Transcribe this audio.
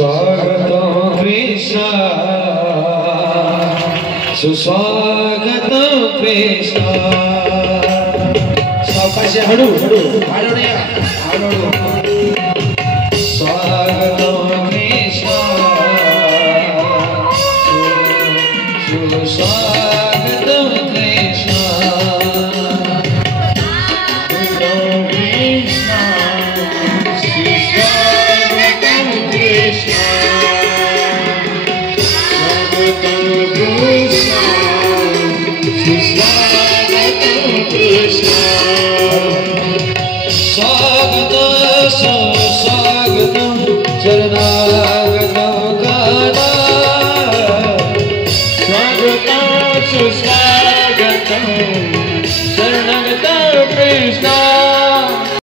स्वागतं कृष्ण सुस्वागतं कृष्ण सावकाश हळू हळू हळू स्वागतं कृष्ण सुस्वागतं कृष्ण स्वागतं शरणागतं काना स्वागतं सुस्वागतं